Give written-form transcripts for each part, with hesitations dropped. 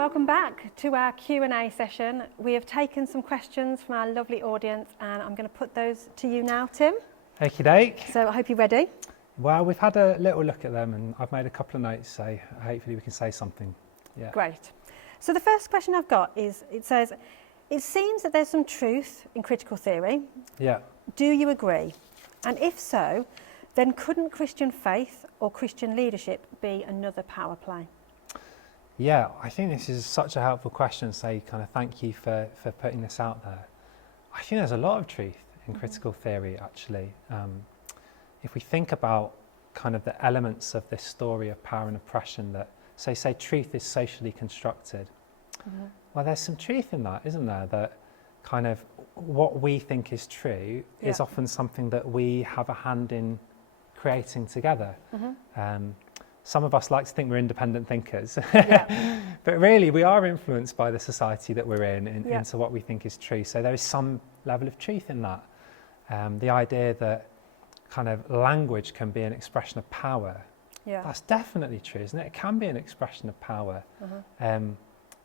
Welcome back to our Q&A session. We have taken some questions from our lovely audience and I'm going to put those to you now, Tim. Okie doke. So I hope you're ready. Well, we've had a little look at them and I've made a couple of notes, so hopefully we can say something. Yeah. Great. So the first question I've got is, it says, it seems that there's some truth in critical theory. Yeah. Do you agree? And if so, then couldn't Christian faith or Christian leadership be another power play? Yeah, I think this is such a helpful question, so kind of thank you for putting this out there. I think there's a lot of truth in critical theory, actually. If we think about kind of the elements of this story of power and oppression that, say truth is socially constructed. Well, there's some truth in that, isn't there? That kind of what we think is true is often something that we have a hand in creating together. Some of us like to think we're independent thinkers, but really we are influenced by the society that we're in into what we think is true. So there is some level of truth in that. The idea that kind of language can be an expression of power, that's definitely true, isn't it? It can be an expression of power,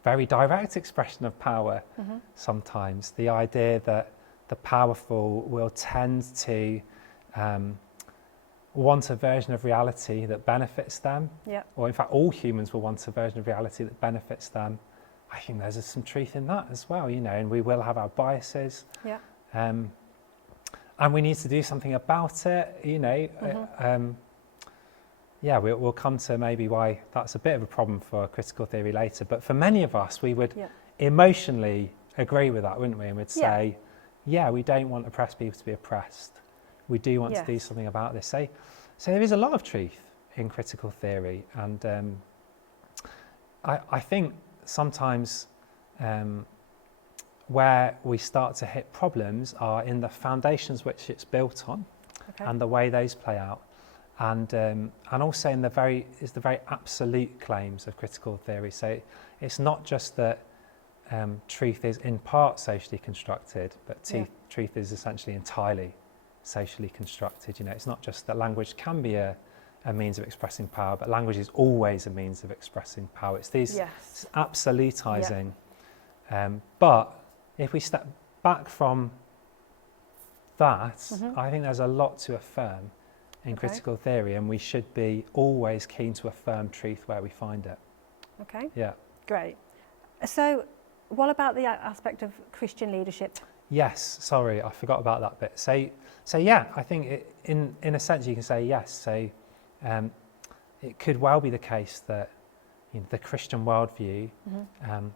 very direct expression of power sometimes. The idea that the powerful will tend to want a version of reality that benefits them, or in fact all humans will want a version of reality that benefits them. I think there's some truth in that as well, you know, and we will have our biases, and we need to do something about it, you know. We'll come to maybe why that's a bit of a problem for critical theory later, but for many of us we would emotionally agree with that, wouldn't we? And we'd say, we don't want oppressed people to be oppressed. We do want to do something about this. So there is a lot of truth in critical theory, and I think sometimes where we start to hit problems are in the foundations which it's built on, and the way those play out, and also in the very absolute claims of critical theory. So it's not just that truth is in part socially constructed, but truth is essentially entirely socially constructed. You know, it's not just that language can be a means of expressing power, but language is always a means of expressing power. It's these absolutizing. But if we step back from that, I think there's a lot to affirm in critical theory, and we should be always keen to affirm truth where we find it. Okay. Yeah. Great. So what about the aspect of Christian leadership? Yes, sorry, I forgot about that bit. So yeah, I think in a sense you can say yes. So it could well be the case that, you know, the Christian worldview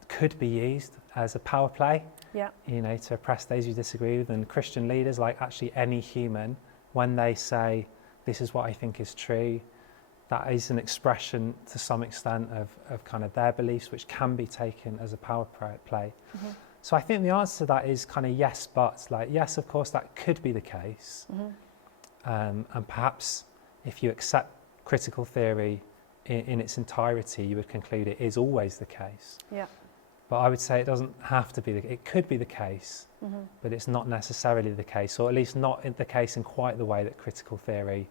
could be used as a power play, you know, to oppress those who disagree with. And Christian leaders, like actually any human, when they say, this is what I think is true, that is an expression to some extent of kind of their beliefs, which can be taken as a power play. So I think the answer to that is kind of yes, but like, yes, of course, that could be the case. And perhaps if you accept critical theory in its entirety, you would conclude it is always the case. But I would say it doesn't have to be, it could be the case, but it's not necessarily the case, or at least not the case in quite the way that critical theory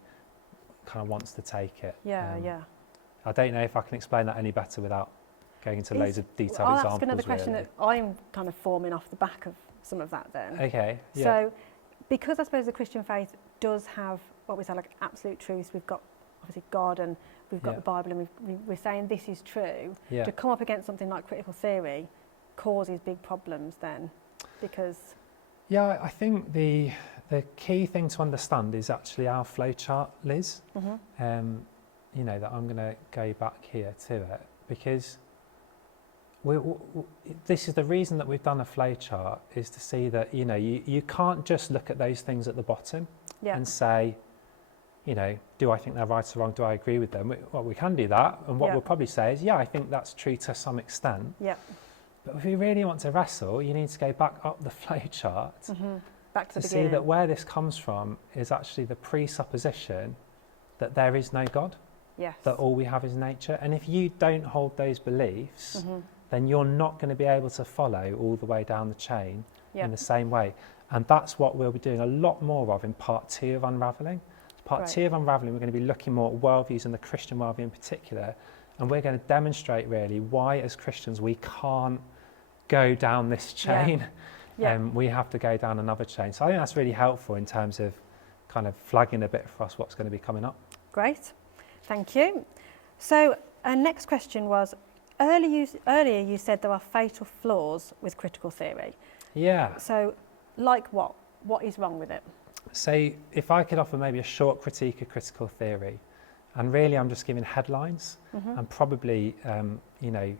kind of wants to take it. I don't know if I can explain that any better without going into loads of detailed examples. I'll ask another question that I'm kind of forming off the back of some of that then. Okay, So, because I suppose the Christian faith does have what we say like absolute truths, we've got obviously God and we've got the Bible, and we're saying this is true, to come up against something like critical theory causes big problems then, because... Yeah, I think the key thing to understand is actually our flowchart, Liz. You know, that I'm going to go back here to it, because this is the reason that we've done a flowchart, is to see that, you know, you can't just look at those things at the bottom and say, you know, do I think they're right or wrong? Do I agree with them? Well, we can do that, and what we'll probably say is, I think that's true to some extent. But if you really want to wrestle, you need to go back up the flowchart back to see that where this comes from is actually the presupposition that there is no God, that all we have is nature. And if you don't hold those beliefs, then you're not going to be able to follow all the way down the chain in the same way. And that's what we'll be doing a lot more of in part 2 of Unravelling. Part 2 of Unravelling, we're going to be looking more at worldviews, and the Christian worldview in particular, And we're going to demonstrate really why as Christians we can't go down this chain. We have to go down another chain. So I think that's really helpful in terms of kind of flagging a bit for us what's going to be coming up. Great, thank you. So our next question was, earlier you said there are fatal flaws with critical theory. Yeah. So like what? What is wrong with it? So if I could offer maybe a short critique of critical theory, and really I'm just giving headlines, and probably, you know,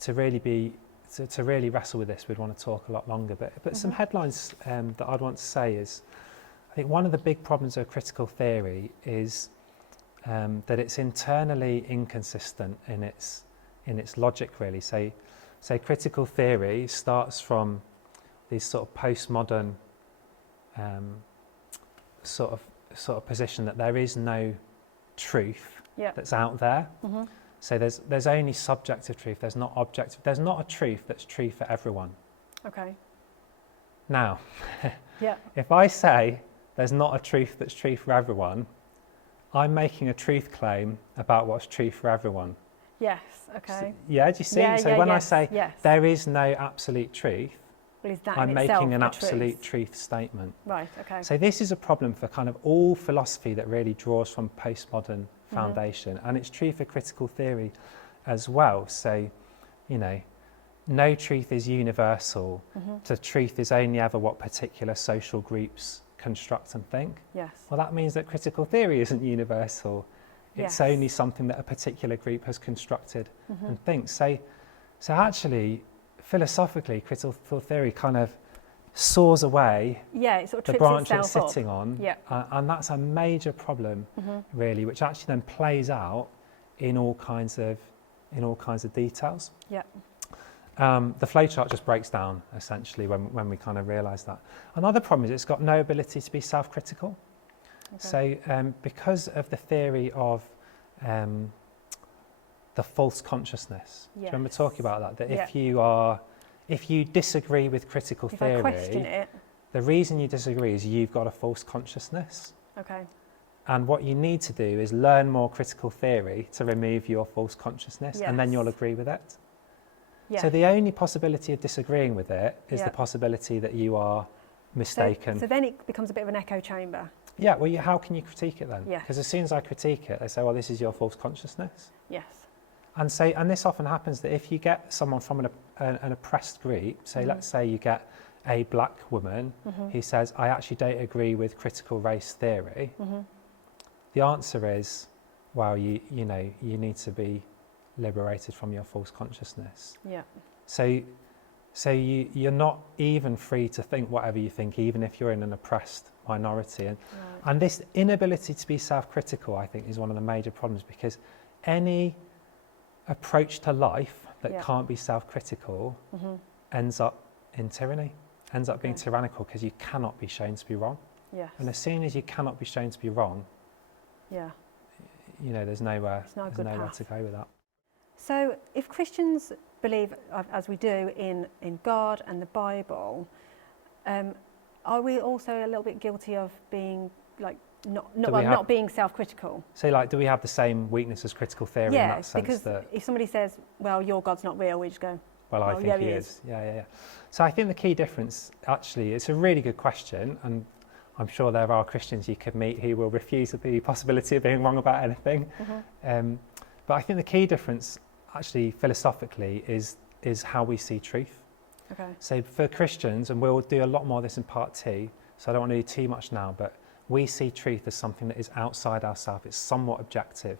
to really wrestle with this, we'd want to talk a lot longer, but some headlines that I'd want to say is, I think one of the big problems of critical theory is that it's internally inconsistent in its logic, really. So critical theory starts from these sort of postmodern sort of position that there is no truth that's out there. So there's only subjective truth. There's not objective. There's not a truth that's true for everyone. Okay. Now, if I say there's not a truth that's true for everyone, I'm making a truth claim about what's true for everyone. Yes. Okay. Do you see? So when I say there is no absolute truth, well, is that I'm making an truth? absolute truth statement. Right. Okay. So this is a problem for kind of all philosophy that really draws from postmodern foundation, and it's true for critical theory as well. So, you know, no truth is universal. The truth is only ever what particular social groups construct and think. Yes. Well, that means that critical theory isn't universal. It's only something that a particular group has constructed and thinks. So actually, philosophically, critical theory kind of saws away it sort of the trips branch it's itself sitting up. on, and that's a major problem, really, which actually then plays out in all kinds of details. The flowchart just breaks down essentially when we kind of realise that. Another problem is it's got no ability to be self-critical. So because of the theory of the false consciousness, do you remember talking about that? That if you disagree with critical theory, I question it, the reason you disagree is you've got a false consciousness. Okay. And what you need to do is learn more critical theory to remove your false consciousness, and then you'll agree with it. So the only possibility of disagreeing with it is the possibility that you are mistaken. So then it becomes a bit of an echo chamber. Yeah, well, how can you critique it then? Yeah. Because as soon as I critique it, they say, well, this is your false consciousness. Yes. And this often happens that if you get someone from an oppressed group, say, let's say you get a black woman who says, I actually don't agree with critical race theory, the answer is, well, you need to be liberated from your false consciousness. Yeah. So you're not even free to think whatever you think, even if you're in an oppressed minority. And this inability to be self-critical, I think, is one of the major problems, because any approach to life that can't be self-critical ends up in tyranny, ends up being tyrannical, because you cannot be shown to be wrong. Yes. And as soon as you cannot be shown to be wrong, there's nowhere to go with that. So if Christians believe, as we do, in God and the Bible, are we also a little bit guilty of being like not being self-critical? So do we have the same weakness as critical theory in that sense? Because if somebody says, well, your God's not real, we just go, well, I think he is. Yeah. So I think the key difference, actually, it's a really good question, and I'm sure there are Christians you could meet who will refuse the possibility of being wrong about anything. But I think the key difference, actually, philosophically, is how we see truth. Okay. So for Christians, and we'll do a lot more of this in part 2, so I don't want to do too much now, but we see truth as something that is outside ourselves. It's somewhat objective,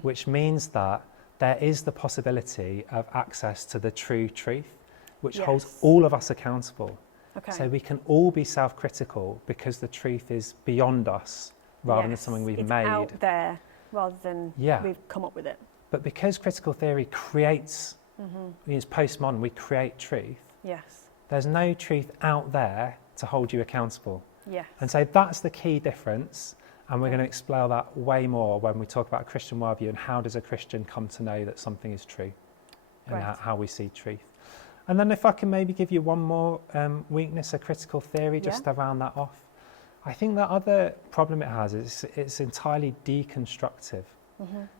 which means that there is the possibility of access to the true truth, which holds all of us accountable. Okay. So we can all be self-critical because the truth is beyond us rather than something we've made. It's out there rather than we've come up with it. But because critical theory creates, it's postmodern, we create truth. Yes. There's no truth out there to hold you accountable. Yes. And so that's the key difference. And we're going to explore that way more when we talk about a Christian worldview and how does a Christian come to know that something is true and how we see truth. And then if I can maybe give you one more weakness of critical theory, just to round that off. I think the other problem it has is it's entirely deconstructive.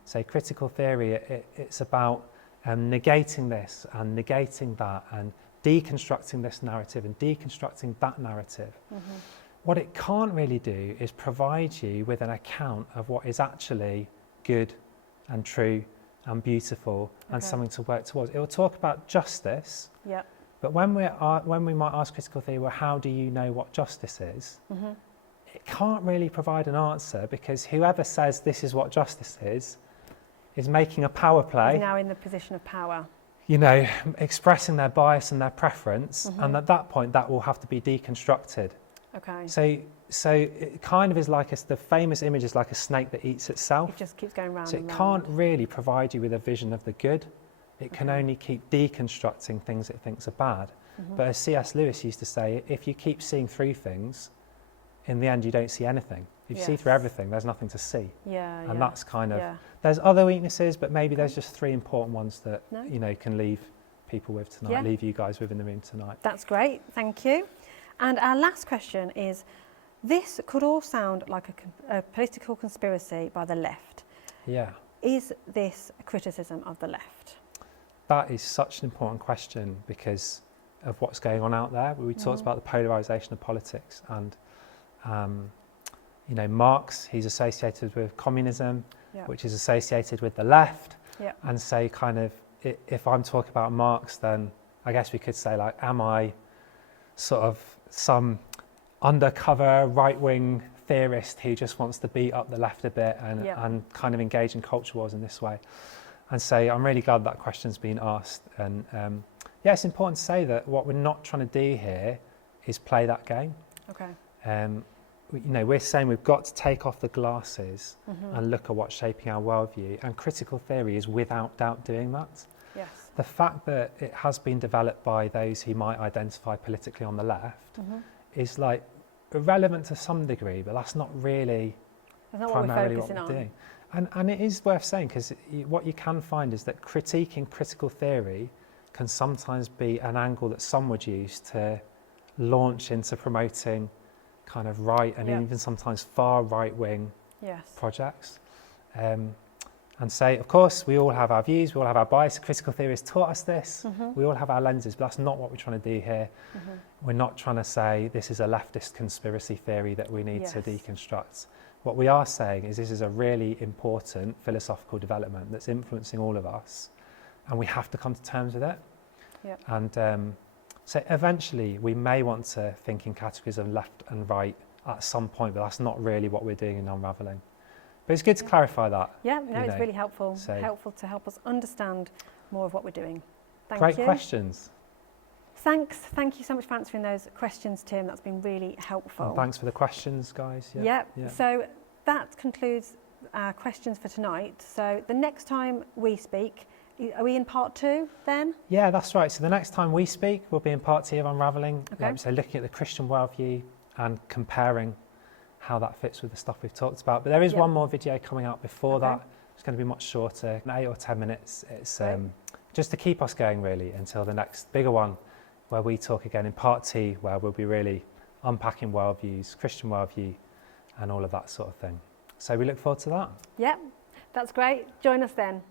So critical theory, it's about negating this and negating that and deconstructing this narrative and deconstructing that narrative. What it can't really do is provide you with an account of what is actually good and true and beautiful and something to work towards. It will talk about justice, but when we might ask critical theory, well, how do you know what justice is? It can't really provide an answer, because whoever says this is what justice is making a power play. Is now in the position of power. You know, expressing their bias and their preference, and at that point that will have to be deconstructed. Okay. So it kind of is like the famous image is like a snake that eats itself. It just keeps going round. So and it round. can't really provide you with a vision of the good. It can only keep deconstructing things it thinks are bad. But as C.S. Lewis used to say, if you keep seeing through things, in the end you don't see anything. If you see through everything, there's nothing to see. And that's kind of, there's other weaknesses, but maybe there's just three important ones that, you know, can leave people with tonight, leave you guys with in the room tonight. That's great, thank you. And our last question is, this could all sound like a political conspiracy by the left. Yeah. Is this a criticism of the left? That is such an important question because of what's going on out there. We talked about the polarisation of politics, and you know, Marx, he's associated with communism, which is associated with the left. And so kind of, if I'm talking about Marx, then I guess we could say, like, am I sort of some undercover right-wing theorist who just wants to beat up the left a bit and kind of engage in culture wars in this way? And so I'm really glad that question's been asked. And yeah, it's important to say that what we're not trying to do here is play that game. You know, we're saying we've got to take off the glasses and look at what's shaping our worldview, and critical theory is without doubt doing that. The fact that it has been developed by those who might identify politically on the left is like irrelevant to some degree, but that's not really primarily what we're doing. And it is worth saying, because what you can find is that critiquing critical theory can sometimes be an angle that some would use to launch into promoting kind of right and even sometimes far right-wing projects. And so, of course, we all have our views, we all have our bias. Critical theory has taught us this. We all have our lenses, but that's not what we're trying to do here. We're not trying to say this is a leftist conspiracy theory that we need to deconstruct. What we are saying is this is a really important philosophical development that's influencing all of us, and we have to come to terms with it. And so eventually we may want to think in categories of left and right at some point, but that's not really what we're doing in Unraveling. But it's good to clarify that. It's really helpful. Helpful to help us understand more of what we're doing. Thank you. Great questions. Thanks. Thank you so much for answering those questions, Tim. That's been really helpful. And thanks for the questions, guys. So that concludes our questions for tonight. So the next time we speak, are we in part 2 then? Yeah, that's right. So the next time we speak, we'll be in part 2 of Unraveling. Like we say, looking at the Christian worldview and comparing how that fits with the stuff we've talked about. But there is one more video coming out before that. It's going to be much shorter, 8 or 10 minutes. It's just to keep us going, really, until the next bigger one, where we talk again in part 2, where we'll be really unpacking worldviews, Christian worldview, and all of that sort of thing. So we look forward to that. That's great. Join us then.